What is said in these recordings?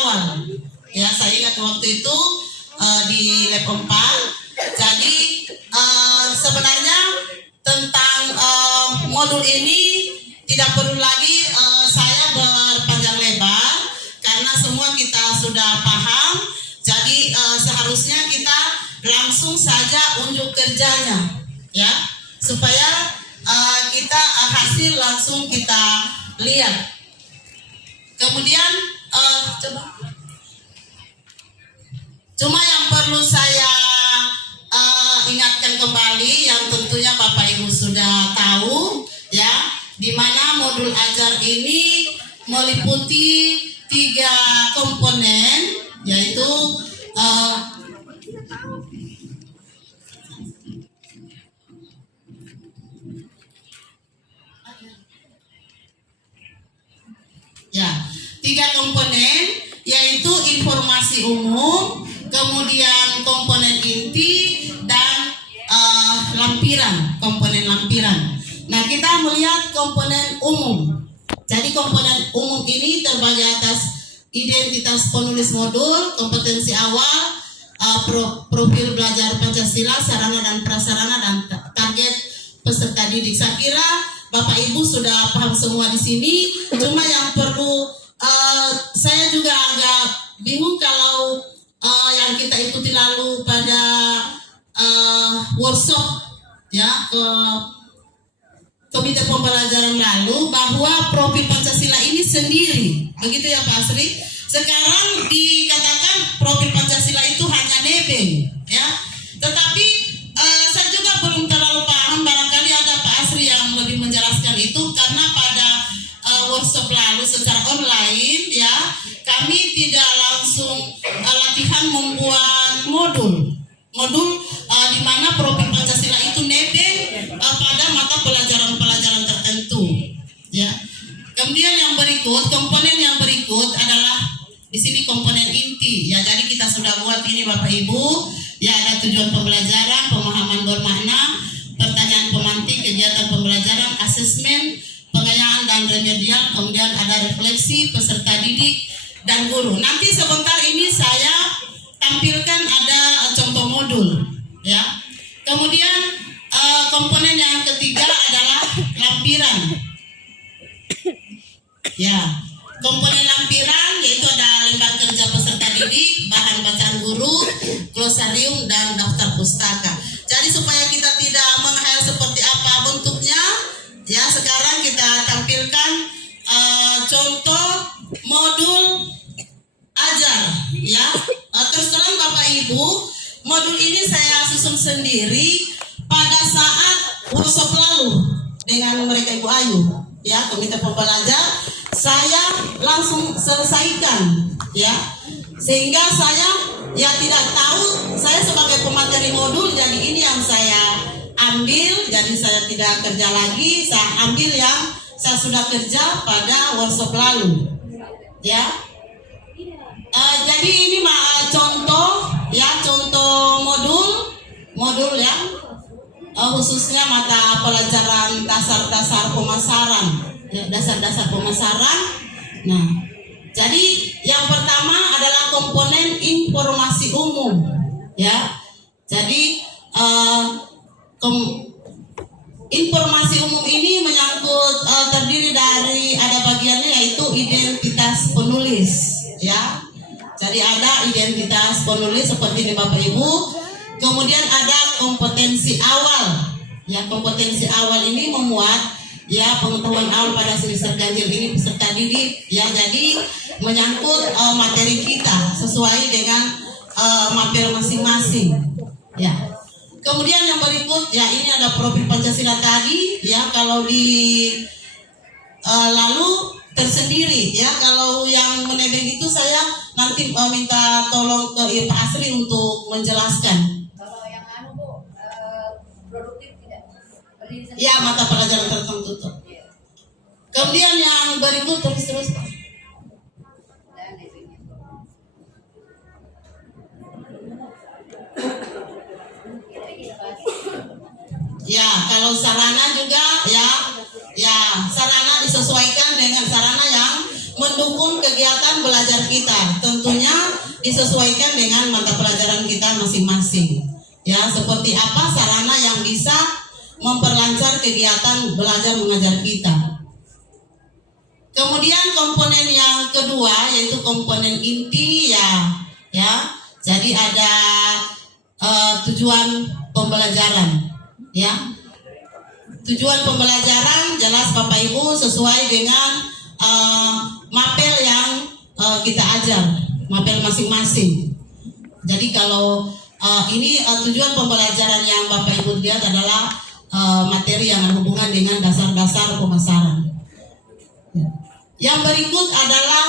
awal. Ya, saya ingat waktu itu di lab 4. Jadi sebenarnya tentang modul ini tidak perlu lagi saya berpanjang lebar karena semua kita sudah paham. Jadi seharusnya kita langsung saja unjuk kerjanya, ya, supaya kita hasil langsung kita lihat. Kemudian cuma yang perlu saya ingatkan kembali, yang tentunya Bapak Ibu sudah tahu, ya, di mana modul ajar ini meliputi 3 komponen, yaitu ya, 3 komponen, yaitu informasi umum, kemudian komponen inti, dan lampiran, komponen lampiran. Nah, kita melihat komponen umum. Jadi komponen umum ini terbagi atas identitas penulis modul, kompetensi awal, profil belajar Pancasila, sarana dan prasarana, dan target peserta didik. Saya kira Bapak Ibu sudah paham semua di sini. Cuma yang perlu saya juga agak bingung kalau yang kita ikuti lalu pada workshop, ya, komite pembelajaran lalu, bahwa profil Pancasila ini sendiri, begitu ya Pak Asri. Sekarang dikatakan profil Pancasila itu hanya nebeng, ya. Tetapi saya juga belum terlalu paham, barangkali ada Pak Asri yang lebih menjelaskan itu, karena pada workshop lalu secara online, ya, kami tidak langsung latihan membuat modul di mana profil Pancasila itu nebeng pada mata pelajaran tertentu, ya. Kemudian yang berikut, komponen yang berikut adalah di sini komponen inti, ya. Jadi kita sudah buat ini Bapak Ibu, ya, ada tujuan pembelajaran, pemahaman bermakna, pertanyaan pemantik, kegiatan pembelajaran, asesmen, pengayaan dan remedial, kemudian ada refleksi peserta didik dan guru. Nanti sebentar ini saya tampilkan ada contoh modul, ya. Kemudian komponen yang ketiga adalah lampiran, ya. Komponen lampiran yaitu ada lembar kerja peserta didik, bahan bacaan guru, glosarium, dan daftar pustaka. Jadi supaya kita tidak menghayal seperti apa bentuknya, ya, sekarang kita tampilkan contoh modul ajar, ya. Terus terang Bapak Ibu, modul ini saya susun sendiri pada saat workshop lalu dengan mereka Ibu Ayu, ya, komite pembelajar. Saya langsung selesaikan, ya, sehingga saya, ya, tidak tahu, saya sebagai pemateri modul, jadi ini yang saya ambil, jadi saya tidak kerja lagi, saya ambil yang saya sudah kerja pada workshop lalu, ya. Jadi ini contoh, ya, contoh modul ya, khususnya mata pelajaran dasar-dasar pemasaran, ya, dasar-dasar pemasaran. Nah, jadi yang pertama adalah komponen informasi umum, ya. Jadi informasi umum ini menyangkut terdiri dari, ada bagiannya yaitu identitas penulis, ya. Jadi ada identitas penulis seperti ini Bapak Ibu. Kemudian ada kompetensi awal, ya. Kompetensi awal ini memuat, ya, pengetahuan awal pada semester ganjil ini peserta didik, ya. Jadi menyangkut materi kita sesuai dengan materi masing-masing, ya. Kemudian yang berikut, ya, ini ada profil Pancasila tadi, ya. Kalau di lalu tersendiri, ya. Kalau yang menebeng itu saya nanti minta tolong ke Pak Asri untuk menjelaskan. Kalau yang Bu, produktif tidak? Ya, mata pelajaran tertentu tuh. Kemudian yang berikut terus Pak. Ya, kalau sarana juga, ya, sarana disesuaikan dengan sarana yang mendukung kegiatan belajar kita. Tentunya disesuaikan dengan mata pelajaran kita masing-masing. Ya, seperti apa sarana yang bisa memperlancar kegiatan belajar mengajar kita. Kemudian komponen yang kedua yaitu komponen inti ya. Jadi ada tujuan pembelajaran ya. Tujuan pembelajaran jelas Bapak Ibu sesuai dengan mapel yang kita ajar, mapel masing-masing. Jadi kalau ini tujuan pembelajaran yang Bapak Ibu lihat adalah materi yang berhubungan dengan dasar-dasar pemasaran. Yang berikut adalah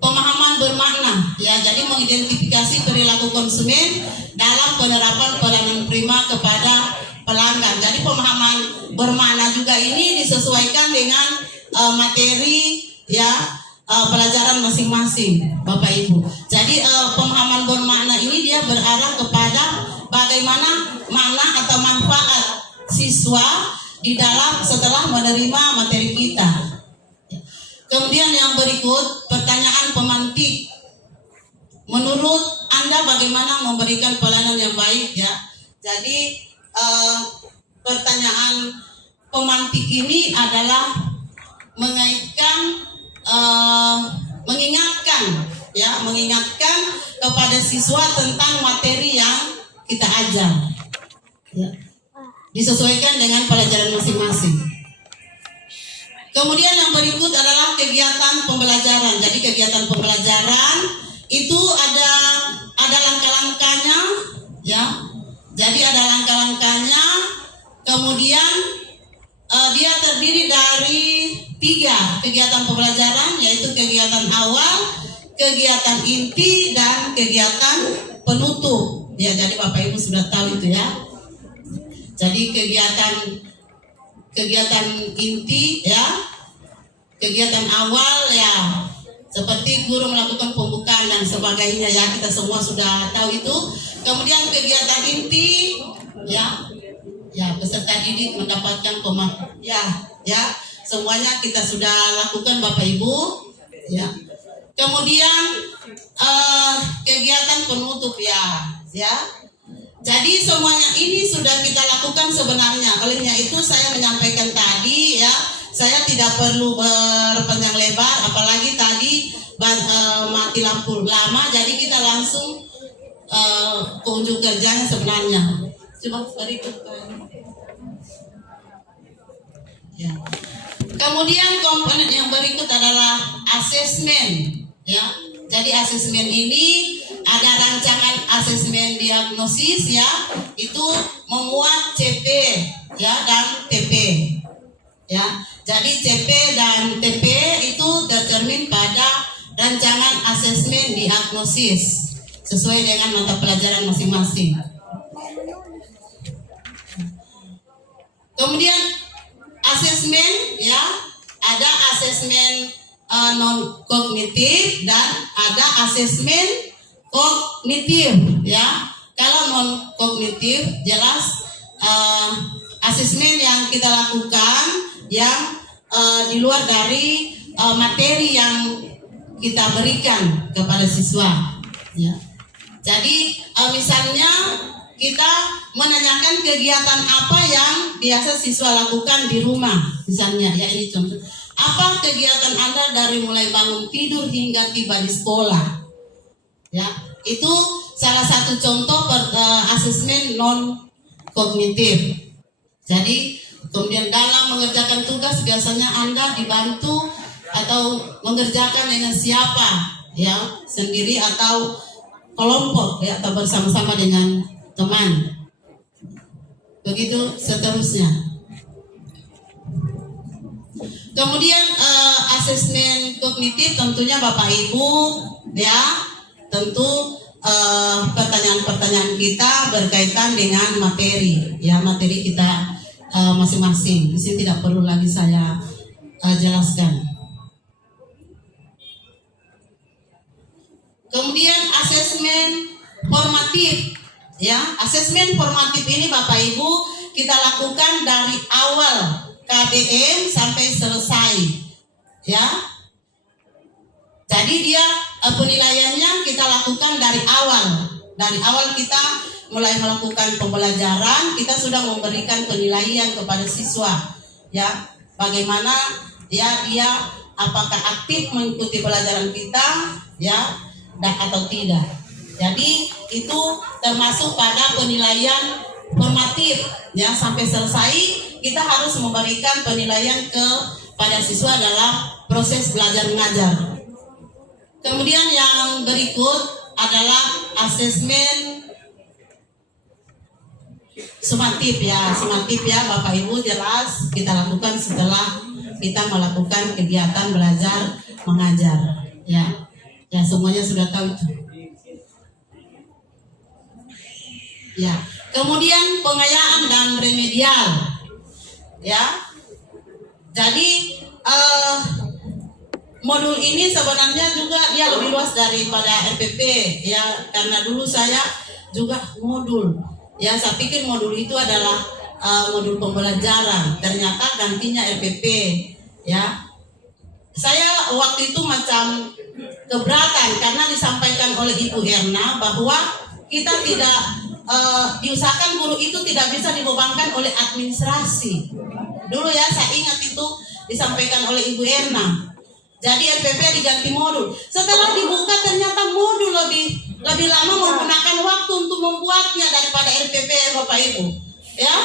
pemahaman bermakna ya, jadi mengidentifikasi perilaku konsumen dalam penerapan pelayanan prima kepada pelanggan. Jadi pemahaman bermakna juga ini disesuaikan dengan materi ya pelajaran masing-masing Bapak Ibu. Jadi pemahaman bermakna ini dia berarah kepada bagaimana makna atau manfaat siswa di dalam setelah menerima materi kita. Kemudian yang berikut pertanyaan pemantik. Menurut Anda bagaimana memberikan pelayanan yang baik ya? Jadi pertanyaan pemantik ini adalah mengingatkan kepada siswa tentang materi yang kita ajar. Ya. Disesuaikan dengan pelajaran masing-masing. Kemudian yang berikut adalah kegiatan pembelajaran. Jadi kegiatan pembelajaran itu ada langkah-langkahnya, ya. Jadi ada langkah-langkahnya. Kemudian dia terdiri dari 3 kegiatan pembelajaran, yaitu kegiatan awal, kegiatan inti, dan kegiatan penutup. Ya, jadi Bapak Ibu sudah tahu itu ya. Jadi kegiatan inti ya, kegiatan awal ya, seperti guru melakukan pembukaan dan sebagainya ya, kita semua sudah tahu itu. Kemudian kegiatan inti ya peserta didik mendapatkan semuanya kita sudah lakukan Bapak Ibu ya. Kemudian kegiatan penutup ya. Jadi semuanya ini sudah kita lakukan sebenarnya. Olehnya itu saya menyampaikan tadi ya, saya tidak perlu berpanjang lebar, apalagi tadi mati lampu lama, jadi kita langsung ke ujung kerjanya sebenarnya. Coba berikut. Ya. Kemudian komponen yang berikut adalah asesmen ya. Jadi asesmen ini ada rancangan asesmen diagnosis ya, itu memuat CP ya dan TP ya. Jadi CP dan TP itu tercermin pada rancangan asesmen diagnosis sesuai dengan mata pelajaran masing-masing. Kemudian asesmen ya, ada asesmen non kognitif dan ada asesmen kognitif ya. Kalau non kognitif jelas asesmen yang kita lakukan yang di luar dari materi yang kita berikan kepada siswa ya. Jadi misalnya kita menanyakan kegiatan apa yang biasa siswa lakukan di rumah misalnya ya, ini contoh. Apa kegiatan Anda dari mulai bangun tidur hingga tiba di sekolah? Ya, itu salah satu contoh asesmen non kognitif. Jadi kemudian dalam mengerjakan tugas biasanya Anda dibantu atau mengerjakan dengan siapa? Ya, sendiri atau kelompok ya, atau bersama-sama dengan teman. Begitu seterusnya. Kemudian asesmen kognitif tentunya Bapak Ibu ya, tentu pertanyaan-pertanyaan kita berkaitan dengan materi ya, materi kita masing-masing. Di sini tidak perlu lagi saya jelaskan. Kemudian asesmen formatif ya, asesmen formatif ini Bapak Ibu kita lakukan dari awal KBM sampai selesai, ya. Jadi dia penilaiannya kita lakukan dari awal. Dari awal kita mulai melakukan pembelajaran, kita sudah memberikan penilaian kepada siswa, ya. Bagaimana ya dia apakah aktif mengikuti pelajaran kita, ya, atau tidak. Jadi itu termasuk pada penilaian formatif, ya. Sampai selesai kita harus memberikan penilaian kepada siswa dalam proses belajar mengajar. Kemudian yang berikut adalah asesmen sumatif, ya. Sumatif, ya, Bapak Ibu, jelas kita lakukan setelah kita melakukan kegiatan belajar mengajar, ya. Ya, semuanya sudah tahu itu. Ya. Kemudian pengayaan dan remedial, ya. Jadi modul ini sebenarnya juga dia lebih luas daripada RPP, ya, karena dulu saya juga modul, ya. Saya pikir modul itu adalah modul pembelajaran, ternyata gantinya RPP, ya. Saya waktu itu macam keberatan karena disampaikan oleh Ibu Erna bahwa kita tidak diusahakan guru itu tidak bisa dibebankan oleh administrasi. Dulu, ya, saya ingat itu disampaikan oleh Ibu Erna. Jadi RPP diganti modul. Setelah dibuka ternyata modul lebih lama menggunakan waktu untuk membuatnya daripada RPP, Bapak Ibu. Ya,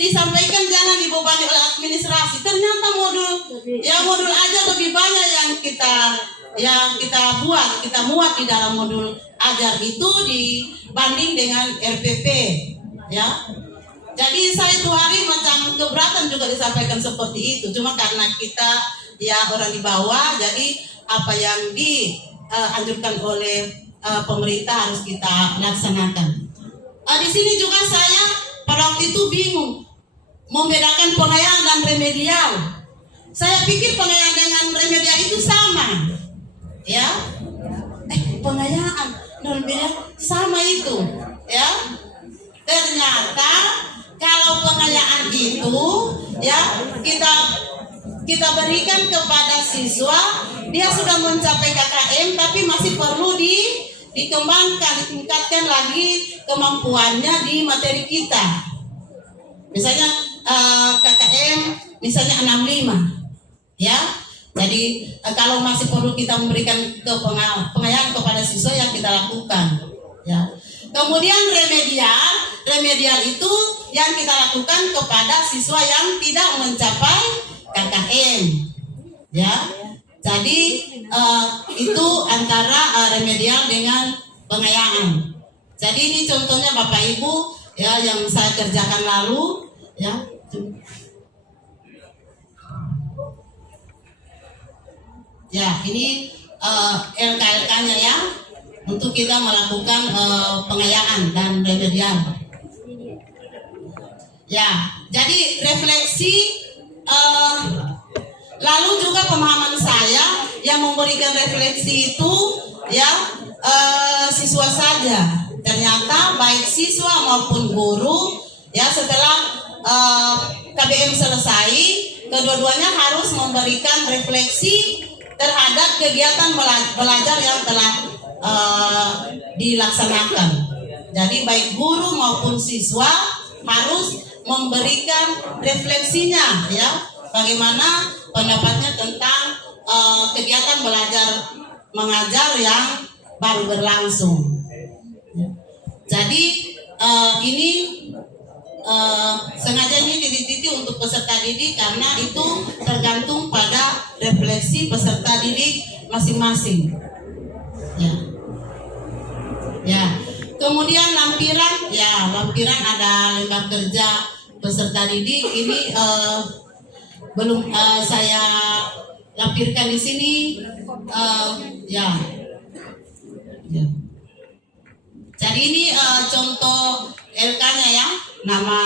disampaikan jangan dibebani oleh administrasi. Ternyata modul aja lebih banyak yang kita buat, kita muat di dalam modul ajar itu dibanding dengan RPP. Ya. Jadi saya itu hari macam keberatan juga disampaikan seperti itu. Cuma karena kita, ya, orang di bawah, jadi apa yang dianjurkan oleh pemerintah harus kita laksanakan. Di sini juga saya pada waktu itu bingung membedakan pengayaan dan remedial. Saya pikir pengayaan dengan remedial itu sama, ya. Pengayaan dan remedial sama itu, ya. Ternyata kalau pengayaan itu, ya, kita berikan kepada siswa, dia sudah mencapai KKM tapi masih perlu dikembangkan, ditingkatkan lagi kemampuannya di materi kita. Misalnya KKM misalnya 65, ya. Jadi kalau masih perlu kita memberikan pengayaan kepada siswa yang kita lakukan, ya. Kemudian remedial itu yang kita lakukan kepada siswa yang tidak mencapai KKM, ya. Jadi itu antara remedial dengan pengayaan. Jadi ini contohnya Bapak Ibu, ya, yang saya kerjakan lalu, ya. Ya, ini LKLK-nya, ya, untuk kita melakukan pengayaan dan remedial. Ya, jadi refleksi lalu juga pemahaman saya yang memberikan refleksi itu, ya, siswa saja. Ternyata baik siswa maupun guru, ya, setelah KBM selesai, kedua-duanya harus memberikan refleksi terhadap kegiatan belajar yang telah dilaksanakan. Jadi baik guru maupun siswa harus memberikan refleksinya, ya, bagaimana pendapatnya tentang kegiatan belajar mengajar yang baru berlangsung. Jadi ini sengaja ini titik-titik untuk peserta didik karena itu tergantung pada refleksi peserta didik masing-masing. Ya. Ya. Kemudian lampiran ada lembah kerja peserta didik ini belum saya lampirkan di sini. Ya. Jadi ini contoh LK-nya, ya, nama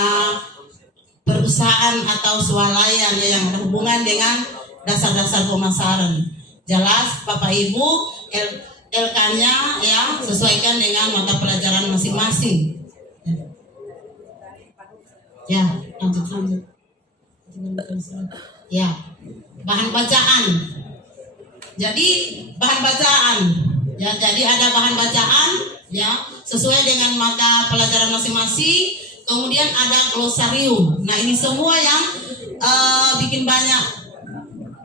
perusahaan atau swalayan, ya, yang berhubungan dengan dasar-dasar pemasaran. Jelas Bapak Ibu, LK-nya, ya, sesuaikan dengan mata pelajaran masing-masing. Ya, lanjut. Ya, bahan bacaan. Jadi bahan bacaan. Ya, jadi ada bahan bacaan ya sesuai dengan mata pelajaran masing-masing. Kemudian ada glosarium. Nah, ini semua yang bikin banyak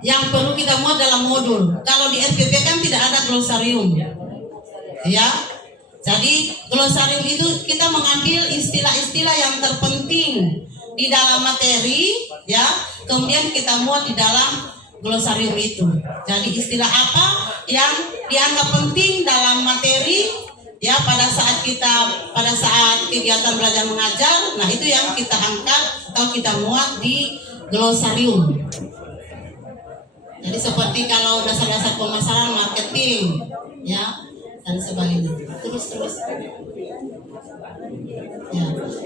yang perlu kita muat dalam modul. Kalau di RPP kan tidak ada glosarium. Ya. Jadi glosarium itu kita mengambil istilah-istilah yang terpenting di dalam materi ya. Kemudian kita muat di dalam glosarium itu. Jadi istilah apa yang dianggap penting dalam materi ya pada saat kegiatan belajar mengajar, nah itu yang kita angkat atau kita muat di glosarium. Jadi seperti kalau dasar-dasar pemasaran marketing ya dan sebagainya. Terus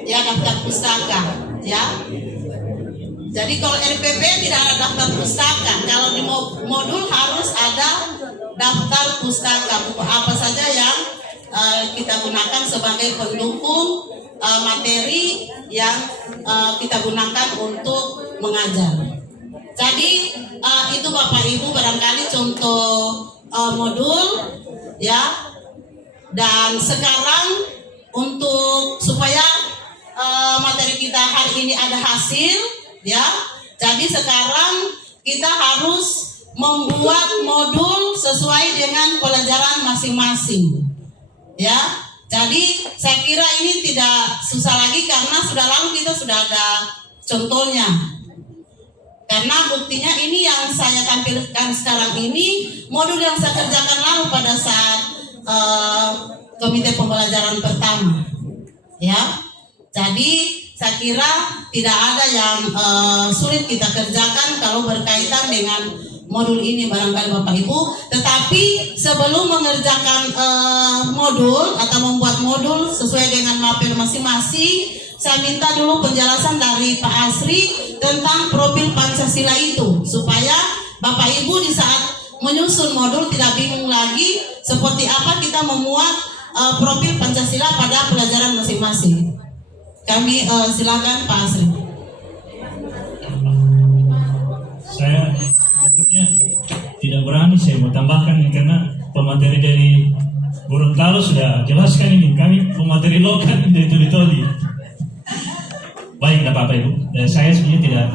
ya daftar pustaka ya. Jadi kalau RPP tidak ada daftar pustaka. Kalau di modul harus ada daftar pustaka. Buku apa saja yang kita gunakan sebagai pendukung materi yang kita gunakan untuk mengajar. Jadi itu Bapak Ibu barangkali contoh modul ya. Dan sekarang untuk supaya materi kita hari ini ada hasil ya, jadi sekarang kita harus membuat modul sesuai dengan pelajaran masing-masing ya. Jadi saya kira ini tidak susah lagi karena sudah lalu kita sudah ada contohnya. Karena buktinya ini yang saya tampilkan sekarang ini modul yang saya kerjakan lalu pada saat komite pembelajaran pertama ya. Jadi saya kira tidak ada yang sulit kita kerjakan kalau berkaitan dengan modul ini barangkali Bapak Ibu. Tetapi sebelum mengerjakan modul atau membuat modul sesuai dengan materi masing-masing, saya minta dulu penjelasan dari Pak Asri tentang profil Pancasila itu, supaya Bapak Ibu di saat menyusun modul tidak bingung lagi seperti apa kita memuat profil Pancasila pada pelajaran masing-masing. Kami silakan Pak Asri. Saya tentunya tidak berani saya mau tambahkan ini karena pemateri dari Gorontalo sudah jelaskan ini. Kami pemateri lokal dari Toli-Toli. Baik, tidak apa-apa Ibu. Saya sebenarnya tidak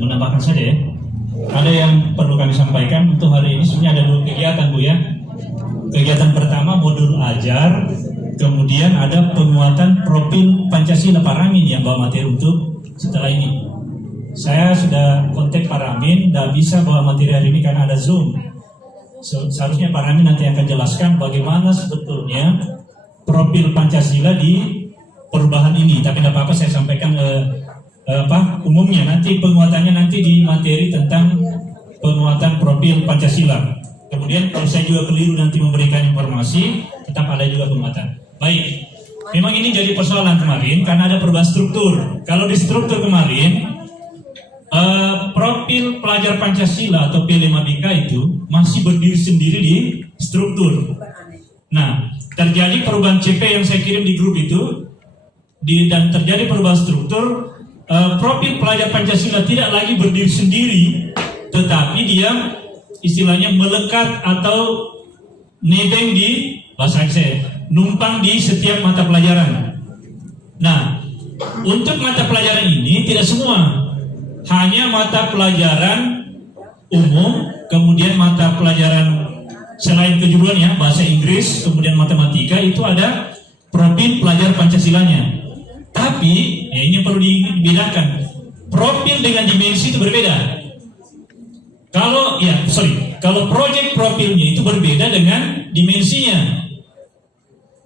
menambahkan saja ya. Ada yang perlu kami sampaikan untuk hari ini. Sebenarnya ada 2 kegiatan Bu ya. Kegiatan pertama modul ajar, kemudian ada penguatan profil Pancasila Pak Ramin yang bawa materi untuk setelah ini. Saya sudah kontak Pak Ramin, tidak bisa bawa materi hari ini karena ada Zoom. Seharusnya Pak Ramin nanti akan jelaskan bagaimana sebetulnya profil Pancasila di perubahan ini. Tapi tidak apa-apa, saya sampaikan umumnya. Nanti penguatannya nanti di materi tentang penguatan profil Pancasila. Kemudian kalau saya juga keliru nanti memberikan informasi, tetap ada juga penguatan. Baik, memang ini jadi persoalan kemarin karena ada perubahan struktur. Kalau di struktur kemarin, profil pelajar Pancasila atau P5BK itu masih berdiri sendiri di struktur. Nah, terjadi perubahan CP yang saya kirim di grup itu, dan terjadi perubahan struktur, profil pelajar Pancasila tidak lagi berdiri sendiri, tetapi dia istilahnya melekat atau nebeng di bahasa saya, numpang di setiap mata pelajaran. Nah, untuk mata pelajaran ini tidak semua, hanya mata pelajaran umum, kemudian mata pelajaran selain kejuruannya bahasa Inggris, kemudian matematika itu ada profil pelajar Pancasilanya. Tapi ini perlu dibedakan, profil dengan dimensi itu berbeda. Kalau proyek profilnya itu berbeda dengan dimensinya.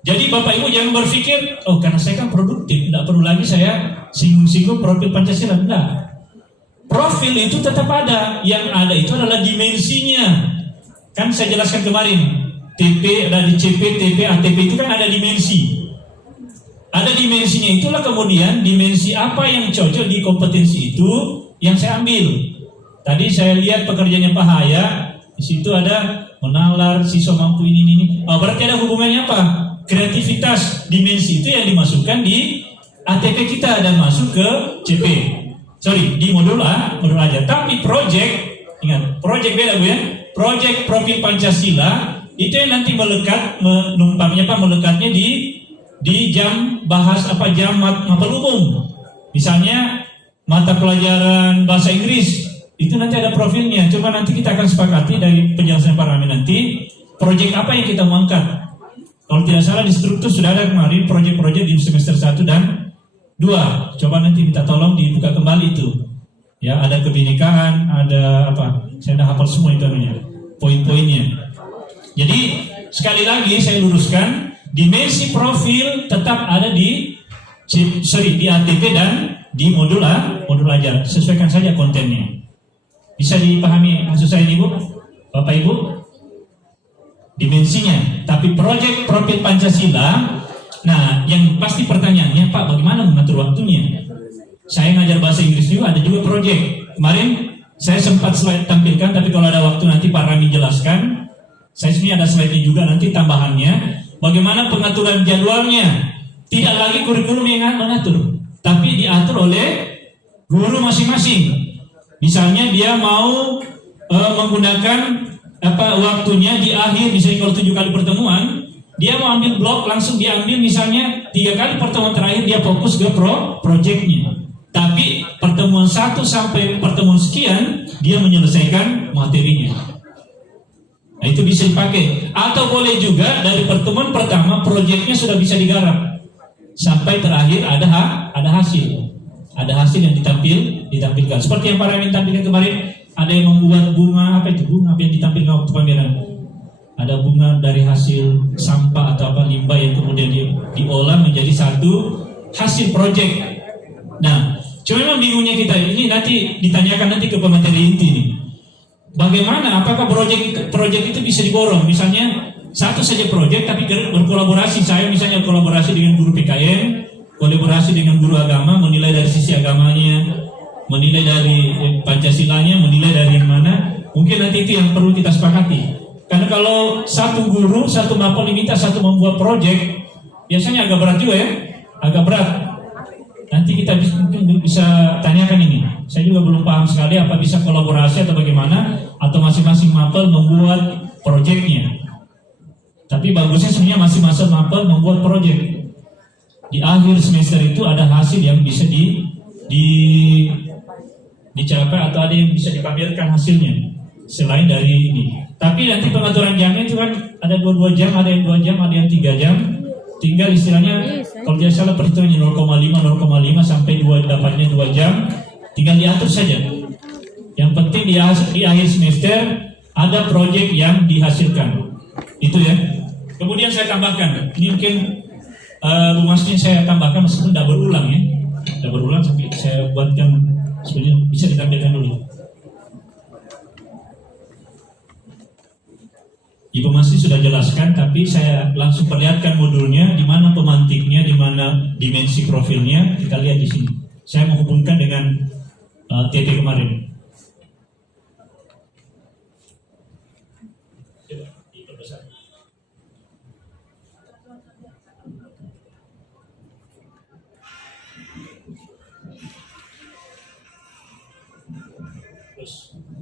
Jadi Bapak Ibu jangan berpikir, oh karena saya kan produktif, tidak perlu lagi saya singgung-singgung profil Pancasila. Tidak. Profil itu tetap ada, yang ada itu adalah dimensinya. Kan saya jelaskan kemarin, TP, ada di CP, TP, ATP itu kan ada dimensi. Ada dimensinya, itulah kemudian dimensi apa yang cocok di kompetensi itu yang saya ambil. Tadi saya lihat pekerjaannya Pak Haya, di situ ada menalar, siswa mampu ini. Oh, berarti ada hubungannya apa? Kreativitas, dimensi itu yang dimasukkan di ATP kita dan masuk ke CP. Di modul A, modul ajar. Tapi project, ingat, project beda Bu ya. Project Profil Pancasila itu yang nanti melekatnya di jam bahas jam mapel umum. Misalnya mata pelajaran bahasa Inggris itu nanti ada profilnya. Coba nanti kita akan sepakati dari penjelasan Pak Rami nanti project apa yang kita mau angkat. Kalau tidak salah di struktur sudah ada kemarin project-project di semester 1 dan 2. Coba nanti minta tolong dibuka kembali itu. Ya, ada kebinekaan, ada apa? Saya sudah hafal semua itu poin-poinnya. Jadi sekali lagi saya luruskan, dimensi profil tetap ada di ATP dan di modul A, modul ajar. Sesuaikan saja kontennya. Bisa dipahami maksud saya ini Bu? Bapak Ibu? Dimensinya. Tapi proyek profil Pancasila, nah yang pasti pertanyaannya, Pak bagaimana mengatur waktunya? Saya ngajar bahasa Inggris juga, ada juga proyek. Kemarin saya sempat slide tampilkan, tapi kalau ada waktu nanti Pak Rami jelaskan. Saya sini ada slide-nya juga nanti tambahannya. Bagaimana pengaturan jadwalnya? Tidak lagi kurikulum yang mengatur, tapi diatur oleh guru masing-masing. Misalnya dia mau menggunakan waktunya di akhir, misalnya kalau 7 kali pertemuan, dia mau ambil blok langsung diambil, misalnya 3 kali pertemuan terakhir dia fokus ke proyeknya. Tapi pertemuan 1 sampai pertemuan sekian dia menyelesaikan materinya. Nah, itu bisa dipakai. Atau boleh juga dari pertemuan pertama proyeknya sudah bisa digarap sampai terakhir ada hasil. Ada hasil yang ditampilkan. Seperti yang Pak Rami tampilkan kemarin, ada yang membuat bunga apa yang ditampilkan waktu pameran. Ada bunga dari hasil sampah atau limbah yang kemudian diolah menjadi satu hasil proyek. Nah, cuma memang bingungnya kita ini nanti ditanyakan nanti ke pemateri inti nih. Bagaimana? Apakah proyek itu bisa diborong? Misalnya satu saja proyek tapi berkolaborasi. Saya misalnya kolaborasi dengan guru PKN, kolaborasi dengan guru agama, menilai dari sisi agamanya, menilai dari Pancasilanya, menilai dari mana. Mungkin nanti itu yang perlu kita sepakati. Karena kalau satu guru, satu mapel diminta satu membuat proyek, biasanya agak berat juga ya, agak berat. Nanti kita mungkin bisa tanyakan ini. Saya juga belum paham sekali apa bisa kolaborasi atau bagaimana, atau masing-masing mapel membuat proyeknya. Tapi bagusnya sebenarnya masing-masing mapel membuat proyek. Di akhir semester itu ada hasil yang bisa dicapai atau ada yang bisa dipamerkan hasilnya selain dari ini. Tapi nanti pengaturan jamnya itu kan ada 22 jam, ada yang 2 jam, ada yang 3 jam. Tinggal istilahnya kalau tidak salah perhitungannya 0,5 sampai 2 jam. Tinggal diatur saja. Yang penting di akhir semester ada proyek yang dihasilkan. Itu ya. Kemudian saya tambahkan, ini mungkin rumusnya saya tambahkan meskipun tidak berulang ya. Tidak berulang tapi saya buatkan sebenarnya bisa ditampilkan dulu. Ibu Masri sudah jelaskan, tapi saya langsung perlihatkan modulnya, di mana pemantiknya, di mana dimensi profilnya. Kita lihat di sini. Saya menghubungkan dengan TT kemarin.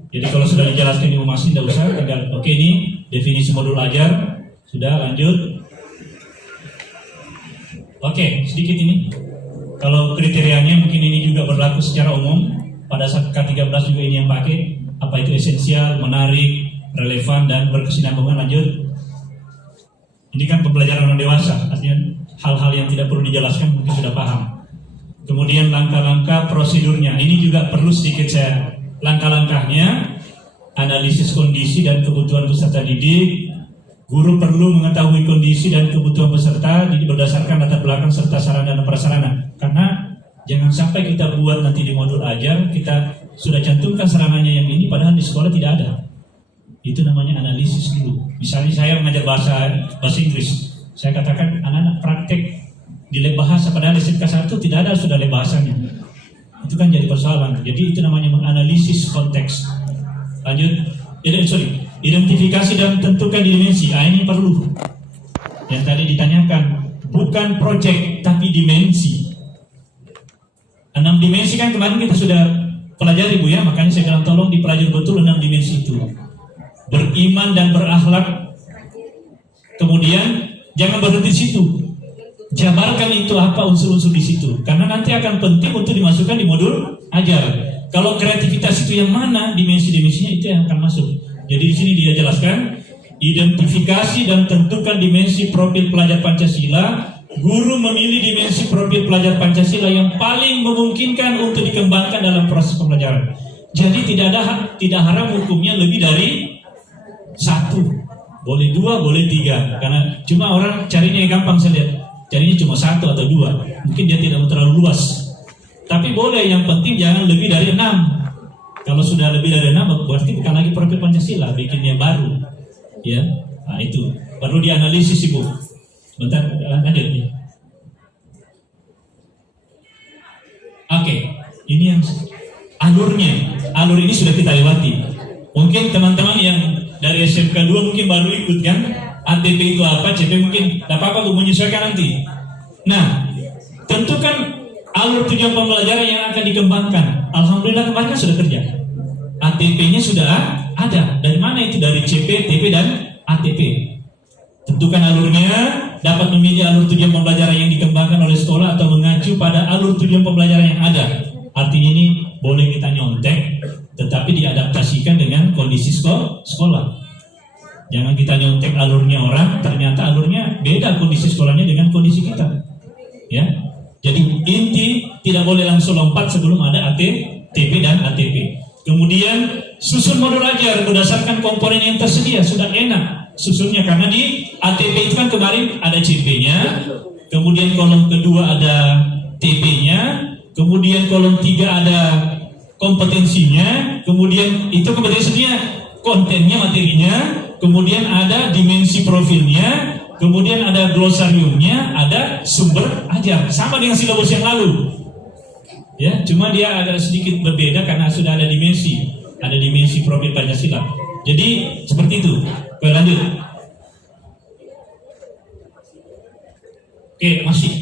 Jadi kalau sudah dijelaskan Ibu Masri, tidak usah tinggal. Oke, ini definisi modul ajar. Sudah, lanjut. Oke, sedikit ini. Kalau kriterianya mungkin ini juga berlaku secara umum. Pada saat K13 juga ini yang pakai. Apa itu esensial, menarik, relevan, dan berkesinambungan. Lanjut. Ini kan pembelajaran orang dewasa. Artinya hal-hal yang tidak perlu dijelaskan mungkin sudah paham. Kemudian langkah-langkah prosedurnya. Ini juga perlu sedikit saya. Langkah-langkahnya, analisis kondisi dan kebutuhan peserta didik. Guru perlu mengetahui kondisi dan kebutuhan peserta didik berdasarkan latar belakang serta sarana dan prasarana. Karena jangan sampai kita buat nanti di modul ajar, kita sudah cantumkan sarananya yang ini, padahal di sekolah tidak ada. Itu namanya analisis dulu. Misalnya saya mengajar bahasa Inggris, saya katakan anak-anak praktek di lab bahasa, padahal di SMK 1 tidak ada sudah lab bahasanya. Itu kan jadi persoalan. Jadi itu namanya menganalisis konteks. Lanjut. Identifikasi dan tentukan dimensi. Ini perlu. Yang tadi ditanyakan, bukan project tapi dimensi. 6 dimensi kan kemarin kita sudah pelajari Bu ya, makanya saya bilang tolong dipelajari betul 6 dimensi itu. Beriman dan berakhlak. Kemudian jangan berhenti di situ. Jabarkan itu apa unsur-unsur di situ, karena nanti akan penting untuk dimasukkan di modul ajar. Kalau kreativitas itu yang mana, dimensi-dimensinya itu yang akan masuk. Jadi di sini dia jelaskan, identifikasi dan tentukan dimensi profil pelajar Pancasila. Guru memilih dimensi profil pelajar Pancasila yang paling memungkinkan untuk dikembangkan dalam proses pembelajaran. Jadi tidak haram hukumnya lebih dari 1, boleh 2, boleh 3. Karena cuma orang carinya yang gampang, saya lihat carinya cuma 1 atau 2. Mungkin dia tidak mau terlalu luas. Tapi boleh, yang penting jangan lebih dari 6. Kalau sudah lebih dari 6 berarti bukan lagi profil Pancasila, bikinnya baru. Ya, nah itu perlu dianalisis Ibu. Bentar, lanjut ya. Oke, ini yang alurnya. Alur ini sudah kita lewati. Mungkin teman-teman yang dari SMK 2 mungkin baru ikut kan? ATP itu apa, CP mungkin tidak apa-apa untuk menyesuaikan nanti. Nah, tentukan alur tujuan pembelajaran yang akan dikembangkan. Alhamdulillah kemarin kan sudah kerja. ATP-nya sudah ada. Dari mana itu? Dari CP, TP, dan ATP. Tentukan alurnya, dapat memilih alur tujuan pembelajaran yang dikembangkan oleh sekolah atau mengacu pada alur tujuan pembelajaran yang ada. Artinya ini boleh kita nyontek, tetapi diadaptasikan dengan kondisi sekolah. Jangan kita nyontek alurnya orang, ternyata alurnya beda kondisi sekolahnya dengan kondisi kita. Ya, jadi inti tidak boleh langsung lompat sebelum ada ATP dan ATP. Kemudian susun modul ajar berdasarkan komponen yang tersedia, sudah enak susunnya karena di ATP itu kan kemarin ada CP-nya, kemudian kolom kedua ada TP-nya, kemudian kolom 3 ada kompetensinya, kemudian itu kompetensinya kontennya, materinya, kemudian ada dimensi profilnya, kemudian ada glosariumnya, ada sumber ajar, sama dengan silabus yang lalu. Ya, cuma dia agak sedikit berbeda karena sudah ada dimensi profil Pancasila. Jadi seperti itu. Oke, lanjut. Oke, masih.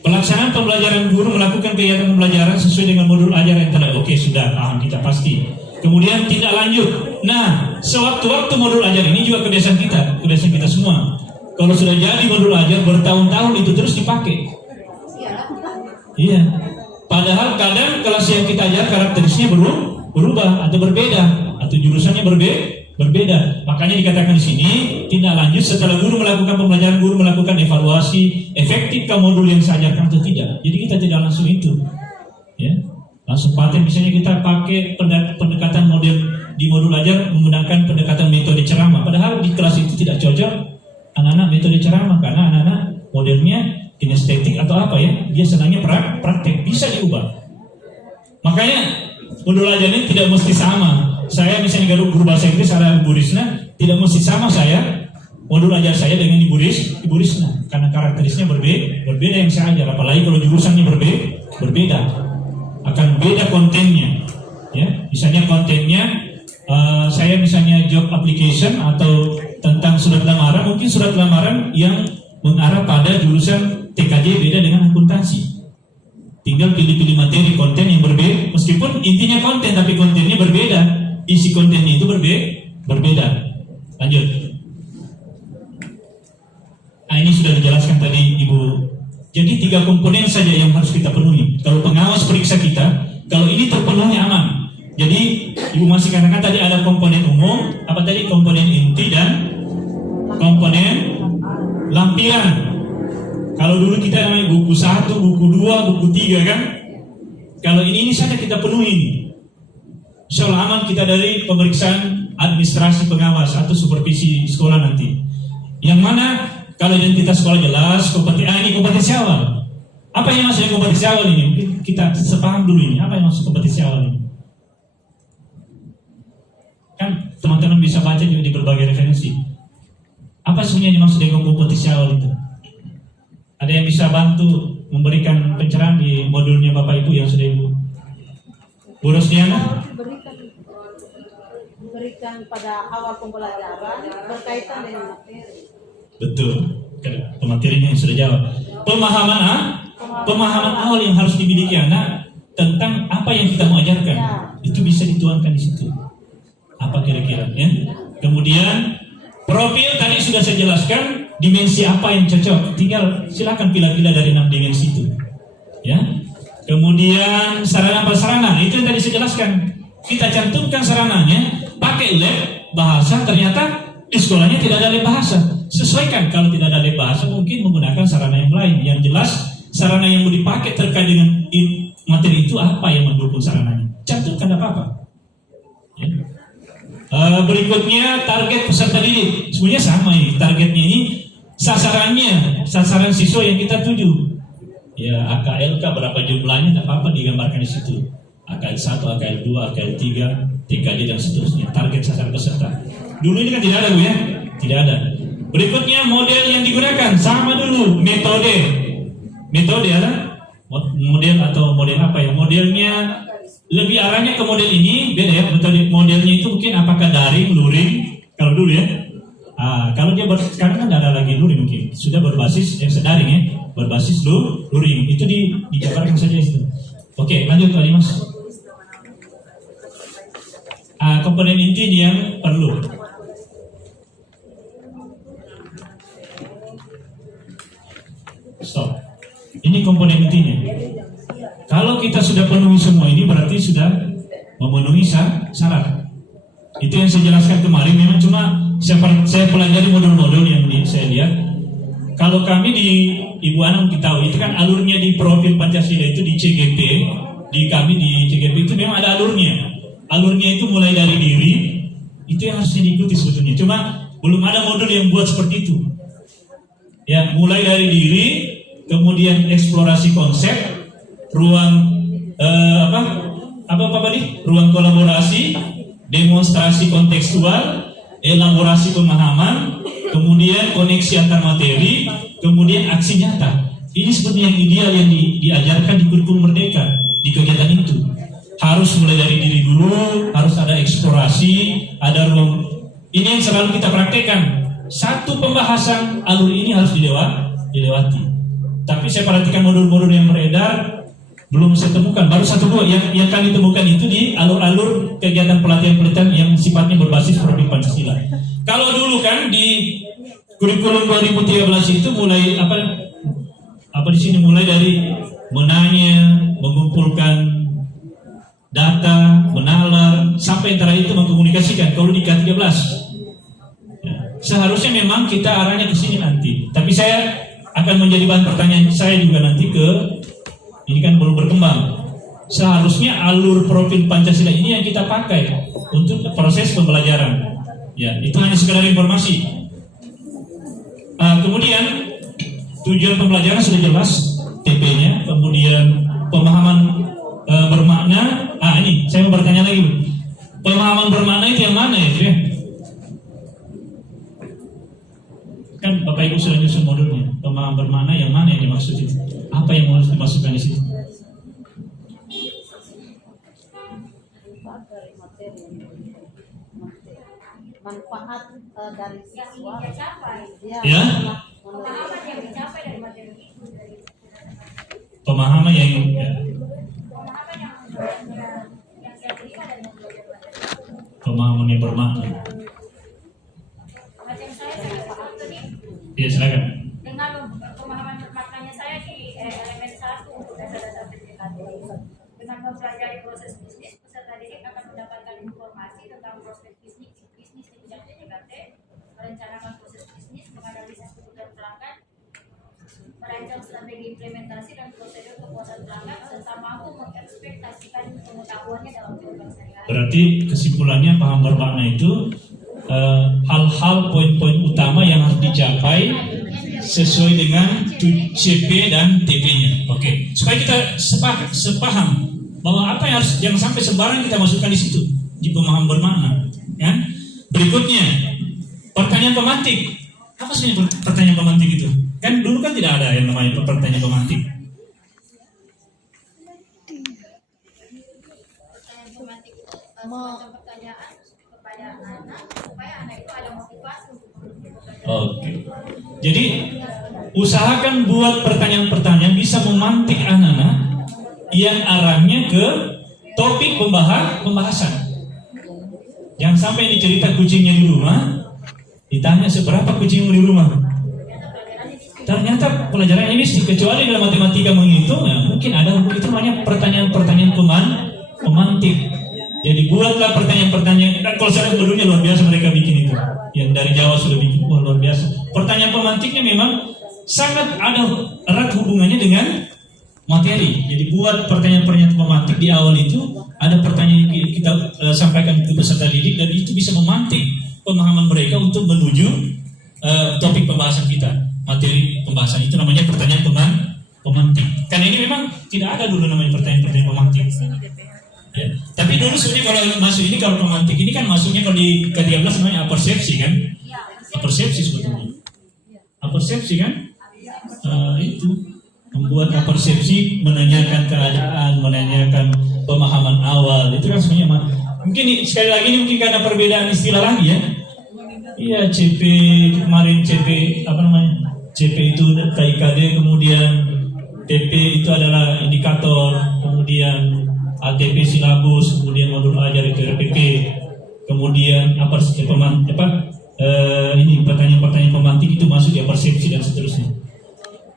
Pelaksanaan pembelajaran guru melakukan kegiatan pembelajaran sesuai dengan modul ajar yang telah. Oke, sudah paham kita pasti. Kemudian tidak lanjut. Nah, sewaktu-waktu modul ajar ini juga kebiasaan kita semua. Kalau sudah jadi modul ajar bertahun-tahun itu terus dipakai. Iya. Padahal kadang kelas yang kita ajar karakteristiknya berubah atau berbeda atau jurusannya berbeda. Makanya dikatakan di sini tindak lanjut setelah guru melakukan pembelajaran, guru melakukan evaluasi efektifkah modul yang saya ajarkan atau tidak. Jadi kita tidak langsung itu, ya langsung paten. Misalnya kita pakai pendekatan model di modul ajar menggunakan pendekatan metode ceramah. Padahal di kelas itu tidak cocok anak-anak metode ceramah karena anak-anak modelnya kinestetik atau apa ya, dia senangnya praktek, bisa diubah. Makanya modul ajar ini tidak mesti sama. Saya misalnya guru bahasa Inggris ada Ibu Risna, tidak mesti sama saya modul ajar saya dengan Ibu Risna karena karakteristiknya berbeda yang saya ajar. Apalagi kalau jurusannya berbeda, akan beda kontennya. Ya, misalnya kontennya saya misalnya job application atau tentang surat lamaran, mungkin surat lamaran yang mengarah pada jurusan TKJ beda dengan akuntansi. Tinggal pilih-pilih materi konten yang berbeda, meskipun intinya konten tapi kontennya berbeda, isi kontennya itu berbeda. Lanjut. Nah, ini sudah dijelaskan tadi Ibu. Jadi 3 komponen saja yang harus kita penuhi. Kalau pengawas periksa kita, kalau ini terpenuhi aman. Jadi Ibu masih katakan tadi ada komponen umum, apa tadi komponen inti dan komponen lampiran. Kalau dulu kita namanya buku 1, buku 2, buku 3 kan. Kalau ini saja kita penuhi. Insyaallah aman kita dari pemeriksaan administrasi pengawas atau supervisi sekolah nanti. Yang mana kalau identitas sekolah jelas, ini kompetensi awal. Apa yang maksudnya kompetensi awal ini? Mungkin kita sepaham dulu ini. Apa yang maksud kompetensi awal ini? Kan teman-teman bisa baca juga di berbagai referensi. Apa sebenarnya yang maksud dengan kompetensi awal itu? Ada yang bisa bantu memberikan pencerahan di modulnya Bapak Ibu yang sudah Ibu? Bu Rosdiana? Berikan pada awal pembelajaran berkaitan dengan materi. Betul, pematerinya yang sudah jawab. Pemahaman awal yang harus dimiliki anak tentang apa yang kita mau ajarkan. Itu bisa dituangkan di situ. Apa kira-kira ya? Kemudian profil tadi sudah saya jelaskan dimensi apa yang cocok. Tinggal silakan pilih-pilih dari 6 dimensi itu. Ya. Kemudian sarana prasarana itu yang tadi saya jelaskan. Kita cantumkan sarananya, pakai lab bahasa, ternyata di sekolahnya tidak ada lab bahasa. Sesuaikan, kalau tidak ada lab bahasa mungkin menggunakan sarana yang lain. Yang jelas sarana yang mau dipakai terkait dengan materi itu apa yang mendukung sarananya. Cantumkan apa-apa. Ya. Berikutnya target peserta didik. Sebenarnya sama ini. Targetnya ini sasaran siswa yang kita tuju. Ya, AKLK berapa jumlahnya tidak apa-apa digambarkan di situ. AKL 1, AKL 2, AKL 3, TKD dan seterusnya. Target sasaran peserta. Dulu ini kan tidak ada, Bu ya? Tidak ada. Berikutnya model yang digunakan sama dulu. Metode ada? Model atau model apa ya? Modelnya lebih arahnya ke model ini beda ya. Modelnya itu mungkin apakah daring, luring. Kalau dulu ya. Kalau dia sekarang kan tidak ada lagi luring mungkin. Sudah berbasis daring ya. Berbasis luring. Itu dijabarkan saja itu. Oke, lanjut Pak Dimas. Komponen inti yang perlu. Stop. Ini komponen intinya. Kalau kita sudah penuhi semua ini berarti sudah memenuhi syarat. Itu yang saya jelaskan kemarin. Memang cuma saya pelajari modul-modul yang saya lihat. Kalau kami di Ibu Anang kita tahu itu kan alurnya di profil Pancasila itu di CGP. Di kami di CGP itu memang ada alurnya. Alurnya itu mulai dari diri. Itu yang harus diikuti sebetulnya. Cuma belum ada modul yang buat seperti itu. Ya, mulai dari diri, kemudian eksplorasi konsep, ruang ruang kolaborasi, demonstrasi kontekstual, elaborasi pemahaman, kemudian koneksi antar materi, kemudian aksi nyata. Ini seperti yang ideal yang diajarkan di kurikulum Merdeka di kegiatan itu. Harus mulai dari diri dulu, harus ada eksplorasi, ada ruang. Ini yang selalu kita praktekkan. Satu pembahasan alur ini harus dilewati. Tapi saya perhatikan modul-modul yang beredar belum saya temukan. Baru 1-2 yang kami temukan itu di alur-alur kegiatan pelatihan-pelatihan yang sifatnya berbasis profil Pancasila. Kalau dulu kan di kurikulum 2013 itu mulai di sini mulai dari menanya, mengumpulkan data, menalar, sampai antara itu mengkomunikasikan. Kalau di K13 seharusnya memang kita arahnya ke sini nanti. Tapi saya akan menjadi bahan pertanyaan saya juga nanti ini kan belum berkembang. Seharusnya alur profil Pancasila ini yang kita pakai untuk proses pembelajaran. Ya, itu hanya sekedar informasi. Kemudian tujuan pembelajaran sudah jelas, TP-nya. Kemudian pemahaman bermakna. Ini saya mau bertanya lagi, Bu. Pemahaman bermakna itu yang mana ya, Bu? Kan Bapak Ibu sudah nyusun modulnya. Pemahaman bermakna yang mana yang dimaksud itu? Apa yang harus dimasukkan di situ? Manfaat dari siswa. Ya? Pemahaman yang dicapai dari materi itu. Pemahaman yang Pemahaman yang saya terima dari materi. pemahaman yang bermakna. Macam saya sangat paham tadi. Ya, silakan. Dengan pemahaman maknanya saya di elemen 1 untuk dasar-dasar PDKT. Dengan mempelajari proses bisnis, peserta didik akan mendapatkan informasi tentang prospek bisnis di bidang PDKT, merencanakan proses bisnis, menganalisis kebutuhan pelanggan, merancang strategi implementasi dan prosedur kepuasan pelanggan, serta mampu mengekspektasikan pengetahuannya dalam kehidupan sehari-hari. Berarti kesimpulannya paham bermakna itu hal-hal poin-poin utama yang harus dicapai sesuai dengan CP dan TP-nya. Oke, supaya kita sepaham bahwa apa yang harus jangan sampai sembarang kita masukkan di situ di pemahaman bermakna. Ya. Berikutnya pertanyaan pemantik. Apa sih pertanyaan pemantik itu? Kan dulu kan tidak ada yang namanya pertanyaan pemantik. Pertanyaan pemantik itu semacam pertanyaan kepada anak supaya anak itu ada motivasi untuk bekerja. Oke. Jadi usahakan buat pertanyaan-pertanyaan bisa memantik anak-anak yang arahnya ke topik pembahasan. Jangan sampai ini cerita kucingnya di rumah, ditanya seberapa kucingmu di rumah. Ternyata pelajaran ini kecuali dalam matematika menghitung, ya, mungkin ada itu namanya pertanyaan-pertanyaan pemantik. Jadi buatlah pertanyaan-pertanyaan. Dan kalau saya dulunya luar biasa mereka bikin itu. Yang dari Jawa sudah bikin, luar biasa. Pertanyaan pemantiknya memang sangat ada erat hubungannya dengan materi. Jadi buat pertanyaan-pertanyaan pemantik di awal itu ada pertanyaan yang kita sampaikan ke peserta didik dan itu bisa memantik pemahaman mereka untuk menuju topik pembahasan kita. Materi pembahasan itu namanya pertanyaan pemantik. Karena ini memang tidak ada dulu namanya pertanyaan-pertanyaan pemantik. Ya. Tapi dulu sebenarnya kalau masuk ini kalau pemantik ini kan masuknya kalau di ke-13 namanya apersepsi kan? Apersepsi sebetulnya. Apersepsi kan? Itu membuat apersepsi, menanyakan keadaan, menanyakan pemahaman awal. Itu kan sebenarnya mungkin sekali lagi ini mungkin karena perbedaan istilah lagi ya. Iya, CP kemarin CP apa namanya? CP itu KIKD, kemudian TP itu adalah indikator, kemudian ATP silabus, kemudian modul ajar itu RPP, kemudian ini pertanyaan-pertanyaan pemantik itu masuk di persepsi dan seterusnya.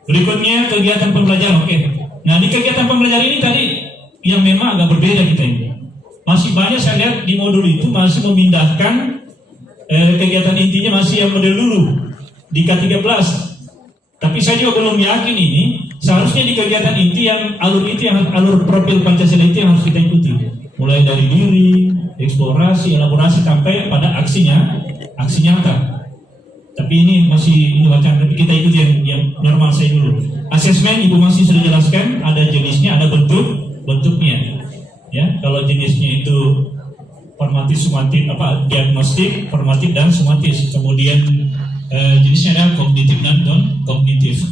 Berikutnya kegiatan pembelajaran. Oke. Nah di kegiatan pembelajaran ini tadi yang memang agak berbeda kita ini. Masih banyak saya lihat di modul itu masih memindahkan kegiatan intinya masih yang model dulu di K13. Tapi saya juga belum yakin ini. Seharusnya di kegiatan inti yang alur profil Pancasila itu yang harus kita ikuti. Mulai dari diri, eksplorasi, elaborasi sampai pada aksi nyata. Tapi ini masih wacana, tapi kita ikuti yang normal saya dulu. Asesmen Ibu masih sudah jelaskan, ada jenisnya, ada bentuknya. Ya, kalau jenisnya itu formatif, sumatif, diagnostik, formatif dan sumatif. Kemudian jenisnya ada kognitif dan non kognitif.